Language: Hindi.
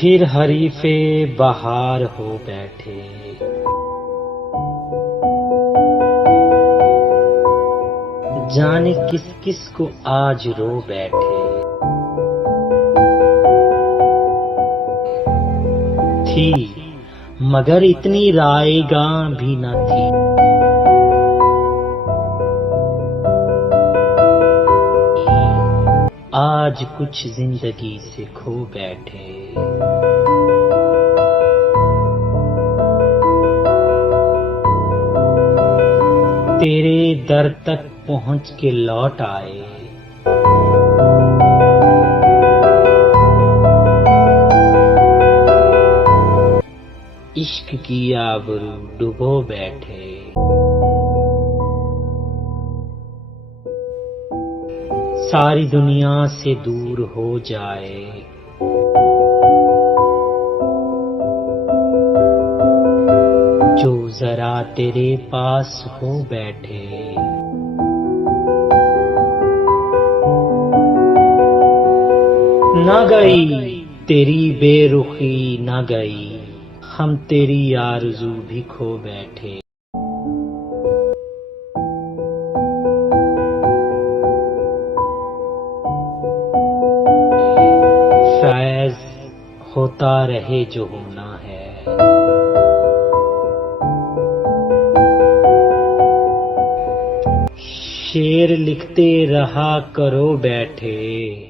फिर हरीफे बहार हो बैठे। जाने किस किस को आज रो बैठे। थी मगर इतनी रायगां भी न थी। आज कुछ जिंदगी से खो बैठे। तेरे दर तक पहुंच के लौट आए। इश्क की आबरू डुबो बैठे। सारी दुनिया से दूर हो जाए। जो जरा तेरे पास हो बैठे। न गई तेरी बेरुखी न गई। हम तेरी आरज़ू भी खो बैठे। फैज़ होता रहे जो होना है। शेर लिखते रहा करो बैठे।